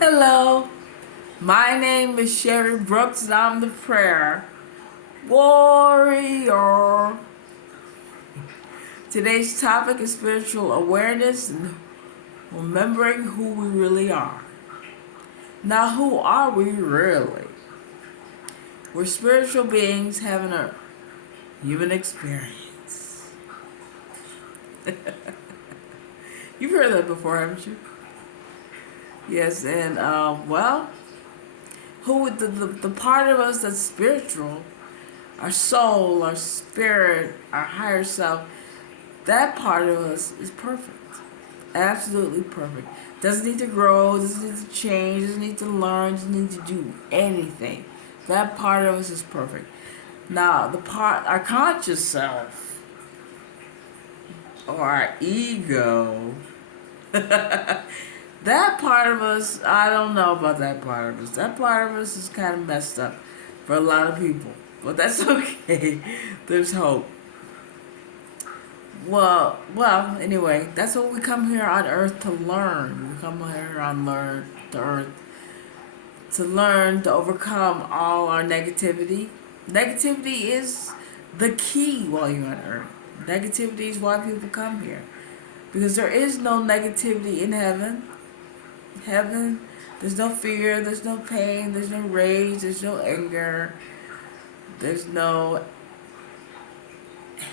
Hello, my name is Sherry Brooks and I'm the prayer warrior. Today's topic is spiritual awareness and remembering who we really are. Now, who are we really? We're spiritual beings having a human experience. You've heard that before, haven't you? Yes, and the part of us that's spiritual, our soul, our spirit, our higher self, that part of us is perfect. Absolutely perfect. Doesn't need to grow, doesn't need to change, doesn't need to learn, doesn't need to do anything. That part of us is perfect. Now, our conscious self, or our ego, that part of us, I don't know about that part of us. That part of us is kind of messed up for a lot of people. But that's okay. There's hope. Anyway, that's what we come here on earth to learn. We come here on earth to learn to overcome all our negativity. Negativity is the key while you're on earth. Negativity is why people come here. Because there is no negativity in heaven. Heaven, there's no fear, there's no pain, there's no rage, there's no anger, there's no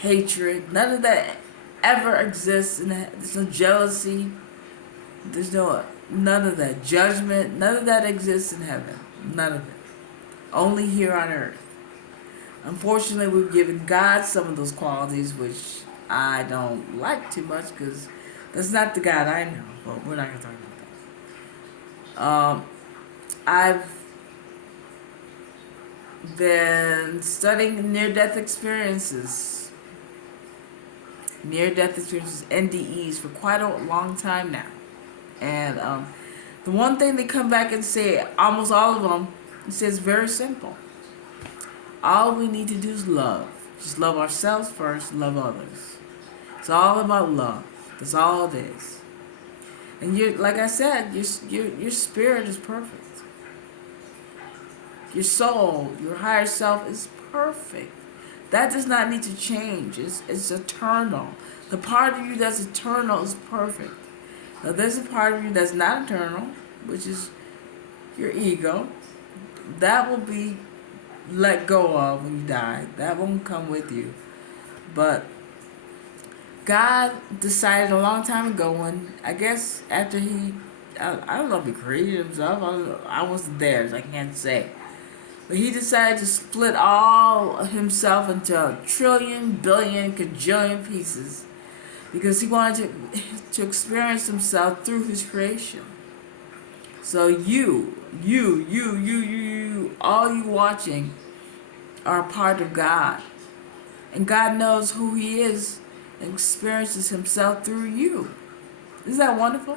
hatred. None of that ever exists. There's no jealousy. There's none of that judgment. None of that exists in heaven. None of it. Only here on earth. Unfortunately, we've given God some of those qualities, which I don't like too much because that's not the God I know. But we're not going to talk about that. I've been studying near-death experiences, NDEs, for quite a long time now. And the one thing they come back and say, almost all of them, it says very simple. All we need to do is love. Just love ourselves first, love others. It's all about love. That's all it is. And like I said, your spirit is perfect. Your soul, your higher self is perfect. That does not need to change. It's eternal. The part of you that's eternal is perfect. Now there's a part of you that's not eternal, which is your ego. That will be let go of when you die. That won't come with you. But God decided a long time ago when, I guess after I don't know if he created himself. I wasn't there, so I can't say. But he decided to split all of himself into a trillion, billion, cajillion pieces because he wanted to experience himself through his creation. So you, all you watching are a part of God. And God knows who he is and experiences himself through you. Isn't that wonderful?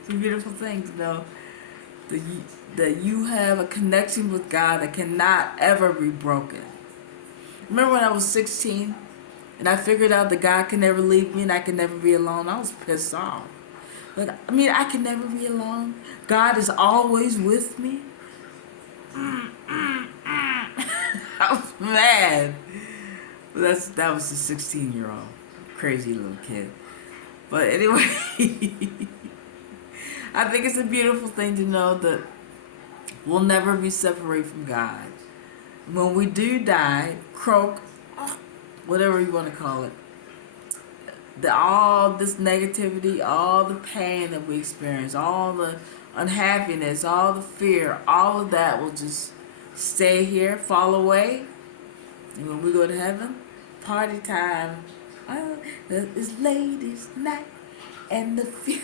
It's a beautiful thing to know that you have a connection with God that cannot ever be broken. Remember when I was 16 and I figured out that God can never leave me and I can never be alone? I was pissed off. I can never be alone. God is always with me. I was mad. But that was the 16-year-old crazy little kid. But anyway, I think it's a beautiful thing to know that we'll never be separated from God. When we do die, croak, whatever you want to call it, all this negativity, all the pain that we experience, all the unhappiness, all the fear, all of that will just stay here, fall away. And when we go to heaven, party time. It's ladies' night and the fear.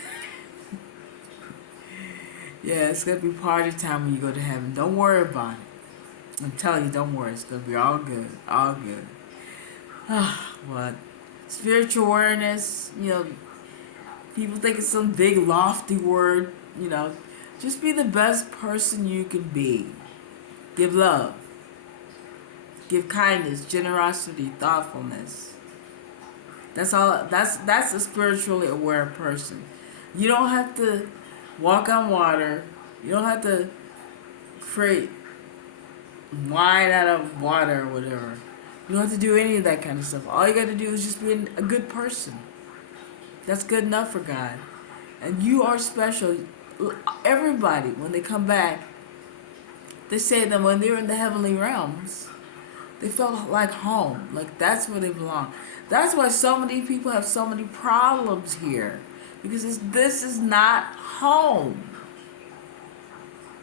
Yeah, it's going to be party time when you go to heaven. Don't worry about it. I'm telling you, don't worry. It's going to be all good. All good. What? Spiritual awareness, people think it's some big lofty word, just be the best person you can be. Give love. Give kindness, generosity, thoughtfulness. That's all. That's a spiritually aware person. You don't have to walk on water You don't have to create wine out of water or whatever. You don't have to do any of that kind of stuff. All you got to do is just be a good person. That's good enough for God. And you are special. Everybody, when they come back, they say that when they're in the heavenly realms, they felt like home. Like that's where they belong. That's why so many people have so many problems here. Because this is not home.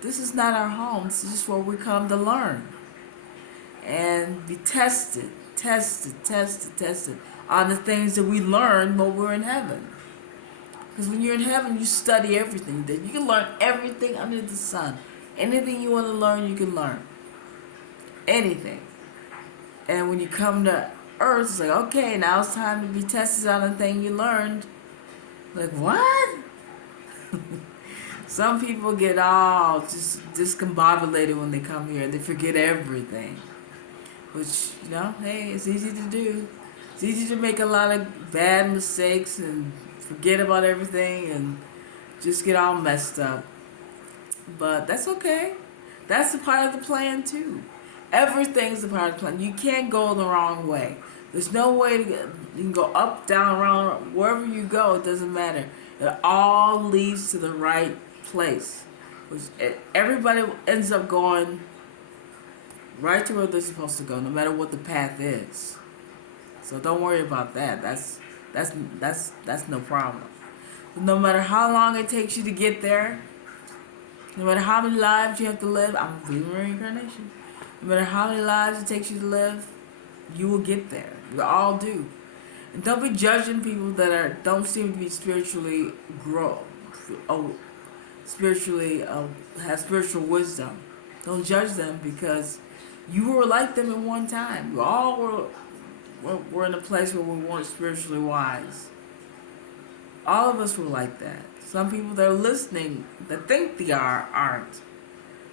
This is not our home. This is just where we come to learn. And be tested on the things that we learn when we're in heaven. Because when you're in heaven, you study everything. You can learn everything under the sun. Anything you want to learn, you can learn. Anything. And when you come to earth, it's like, okay, now it's time to be tested on the thing you learned. Like, what? Some people get all just discombobulated when they come here. They forget everything. Which, hey, it's easy to do. It's easy to make a lot of bad mistakes and forget about everything and just get all messed up. But that's okay. That's a part of the plan too. Everything's a part of the plan. You can't go the wrong way. There's no way to get, you can go up, down, around, wherever you go, it doesn't matter. It all leads to the right place. Everybody ends up going right to where they're supposed to go, no matter what the path is. So don't worry about that. That's no problem. No matter how long it takes you to get there, no matter how many lives you have to live, I'm believing in reincarnation. No matter how many lives it takes you to live, you will get there. We all do. And don't be judging people that don't seem to be spiritually have spiritual wisdom. Don't judge them because you were like them at one time. We all were in a place where we weren't spiritually wise. All of us were like that. Some people that are listening that think they aren't.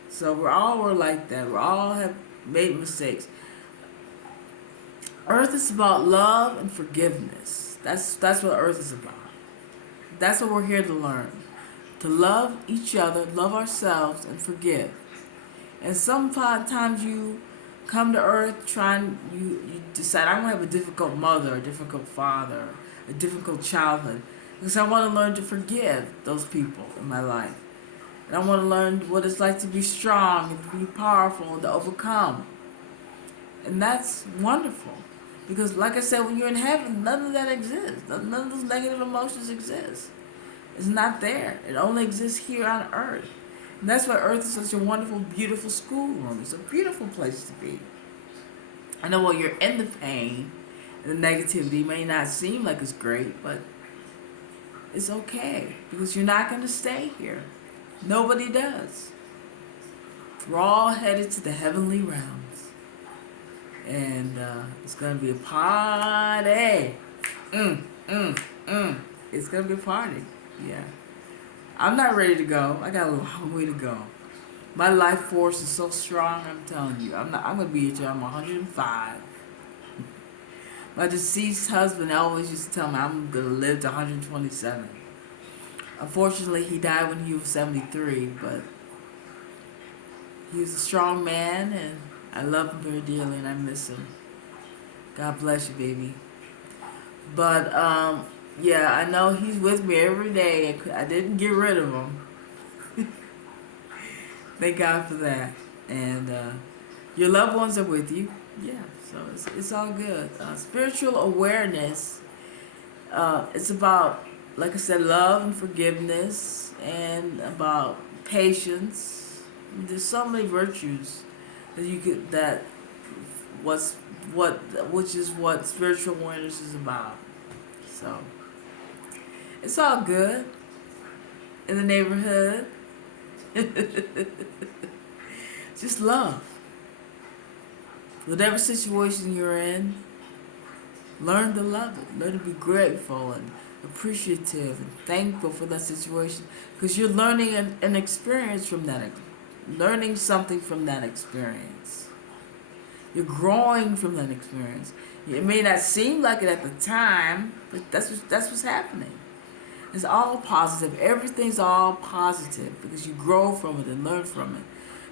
So we all were like that. We all have made mistakes. Earth is about love and forgiveness. That's what Earth is about. That's what we're here to learn. To love each other, love ourselves, and forgive. And sometimes you come to Earth you decide, I'm going to have a difficult mother, a difficult father, a difficult childhood. Because I want to learn to forgive those people in my life. And I want to learn what it's like to be strong and to be powerful and to overcome. And that's wonderful. Because like I said, when you're in heaven, none of that exists. None of those negative emotions exist. It's not there. It only exists here on Earth. And that's why Earth is such a wonderful, beautiful schoolroom. It's a beautiful place to be. I know when you're in the pain and the negativity may not seem like it's great, but it's okay. Because you're not going to stay here. Nobody does. We're all headed to the heavenly realms. And it's going to be a party. It's going to be a party. Yeah. I'm not ready to go. I got a long way to go. My life force is so strong, I'm telling you. I'm going to be here till I'm 105. My deceased husband always used to tell me I'm going to live to 127. Unfortunately, he died when he was 73, but he was a strong man, and I love him very dearly, and I miss him. God bless you, baby. But, yeah, I know he's with me every day. I didn't get rid of him. Thank God for that. And your loved ones are with you. Yeah, so it's all good. Spiritual awareness, it's about, like I said, love and forgiveness, and about patience. There's so many virtues which is what spiritual awareness is about. So it's all good in the neighborhood. Just love. Whatever situation you're in, learn to love it. Learn to be grateful and appreciative and thankful for that situation, because you're learning an experience from that, learning something from that experience. You're growing from that experience. It may not seem like it at the time, but that's what's happening. It's all positive. Everything's all positive because you grow from it and learn from it.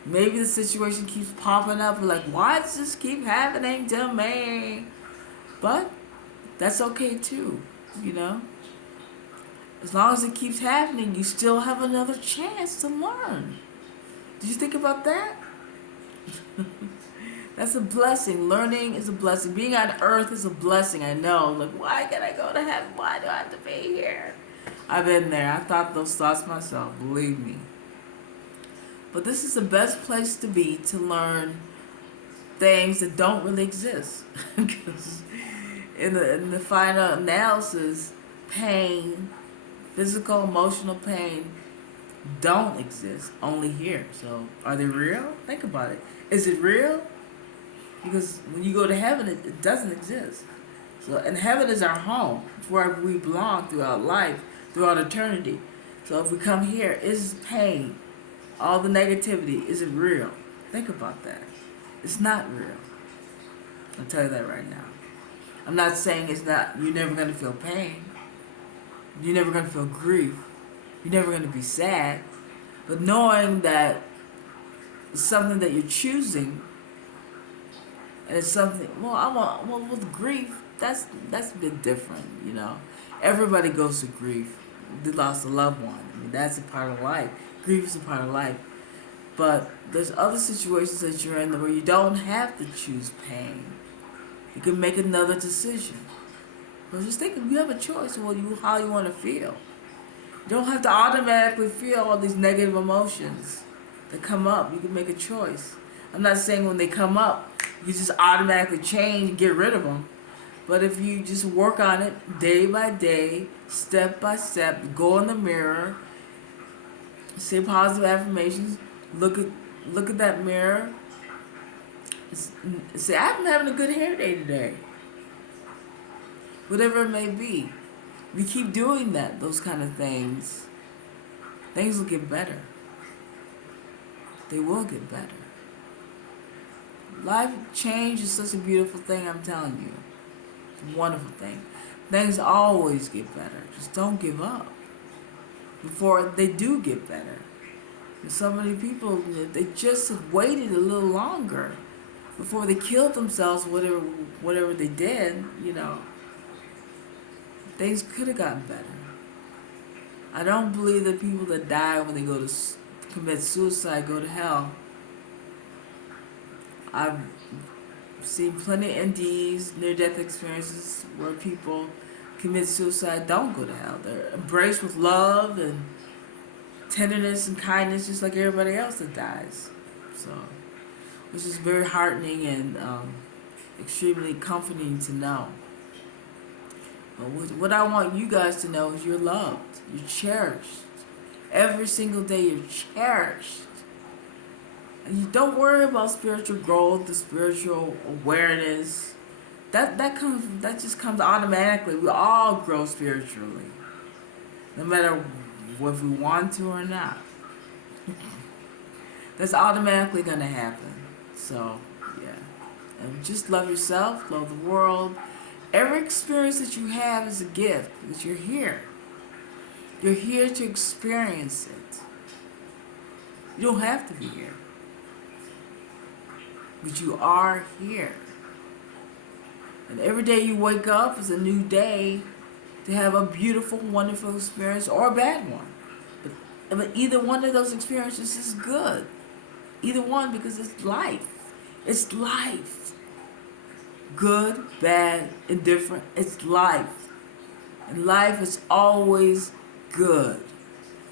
Maybe the situation keeps popping up. Like, why does this keep happening to me? But that's okay too, you know. As long as it keeps happening, you still have another chance to learn. Did you think about that? That's a blessing. Learning is a blessing. Being on earth is a blessing. I know. Like, why can I go to heaven? Why do I have to be here? I've been there. I thought those thoughts myself. Believe me. But this is the best place to be to learn things that don't really exist. Because in the final analysis, pain, physical, emotional pain, don't exist. Only here. So, are they real? Think about it. Is it real? Because when you go to heaven, it doesn't exist. So, and heaven is our home. It's where we belong throughout life, throughout eternity. So if we come here, is pain, all the negativity, is it real? Think about that. It's not real. I'll tell you that right now. I'm not saying it's not, you're never going to feel pain. You're never going to feel grief. You're never going to be sad. But knowing that it's something that you're choosing, and it's something, with grief, that's a bit different, you know. Everybody goes to grief. They lost a loved one. I mean, that's a part of life. Grief is a part of life. But there's other situations that you're in where you don't have to choose pain. You can make another decision. But just think, if you have a choice of how you want to feel. You don't have to automatically feel all these negative emotions that come up. You can make a choice. I'm not saying when they come up, you just automatically change and get rid of them. But if you just work on it day by day, step by step, go in the mirror, say positive affirmations, look at that mirror, say, I'm having a good hair day today. Whatever it may be. If you keep doing those kind of things will get better. They will get better. Life change is such a beautiful thing, I'm telling you. It's a wonderful thing. Things always get better. Just don't give up before they do get better. And so many people, they just have waited a little longer before they killed themselves, whatever they did, you know. Things could have gotten better. I don't believe that people that die when they go to commit suicide go to hell. I've seen plenty of NDEs, near-death experiences, where people commit suicide don't go to hell. They're embraced with love and tenderness and kindness, just like everybody else that dies. So, which is very heartening and extremely comforting to know. But what I want you guys to know is you're loved, you're cherished. Every single day you're cherished. And you don't worry about spiritual growth, the spiritual awareness. That just comes automatically. We all grow spiritually, no matter if we want to or not. That's automatically gonna happen. So yeah, and just love yourself, love the world. Every experience that you have is a gift because you're here. You're here to experience it. You don't have to be here. But you are here. And every day you wake up is a new day to have a beautiful, wonderful experience or a bad one. But either one of those experiences is good. Either one, because it's life. It's life. Good, bad, indifferent. It's life. And life is always good.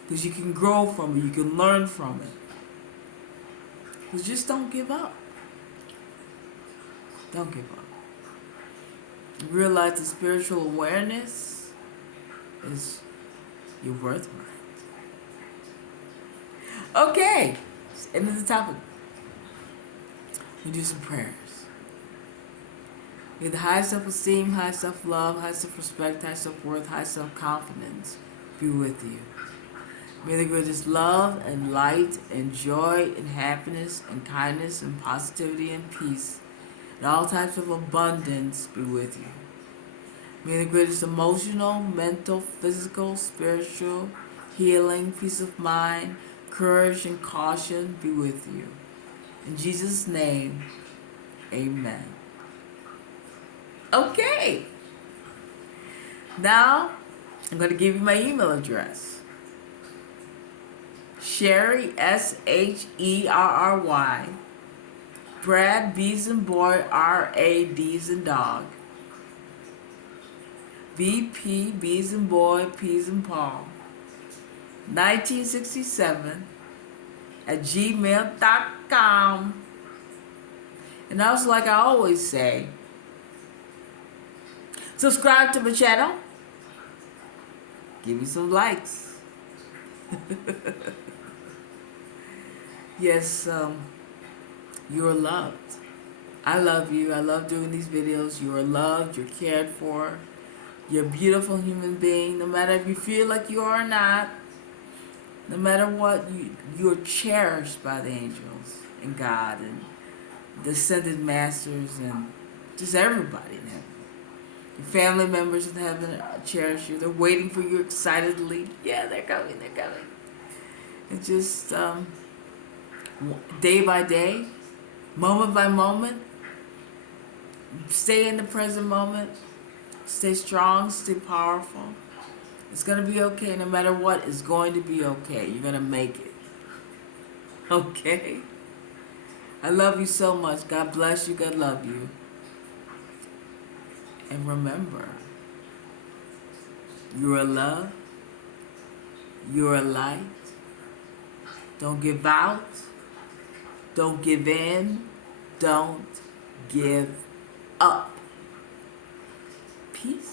Because you can grow from it. You can learn from it. Because just don't give up. Don't give up. Realize the spiritual awareness is your birthright. Okay, end of the topic. We do some prayers. May the high self-esteem, high self-love, high self-respect, high self-worth, high self-confidence be with you. May the greatest love and light and joy and happiness and kindness and positivity and peace and all types of abundance be with you. May the greatest emotional, mental, physical, spiritual, healing, peace of mind, courage, and caution be with you. In Jesus' name, amen. Okay, now I'm going to give you my email address. Sherry, Sherry, Brad, B's and boy, Rad's and dog, BP, B's and boy, P's and Paul, 1967 at gmail.com. And also, like I always say, subscribe to my channel, give me some likes. Yes, you are loved. I love you. I love doing these videos. You are loved. You're cared for. You're a beautiful human being. No matter if you feel like you are or not, no matter what, you're cherished by the angels and God and the ascended masters and just everybody in heaven. Your family members in heaven cherish you. They're waiting for you excitedly. Yeah, they're coming. They're coming. It's just day by day, moment by moment. Stay in the present moment. Stay strong. Stay powerful. It's going to be okay. No matter what, it's going to be okay. You're going to make it. Okay? I love you so much. God bless you. God love you. And remember, you're a love. You're a light. Don't give out. Don't give in. Don't give up. Peace.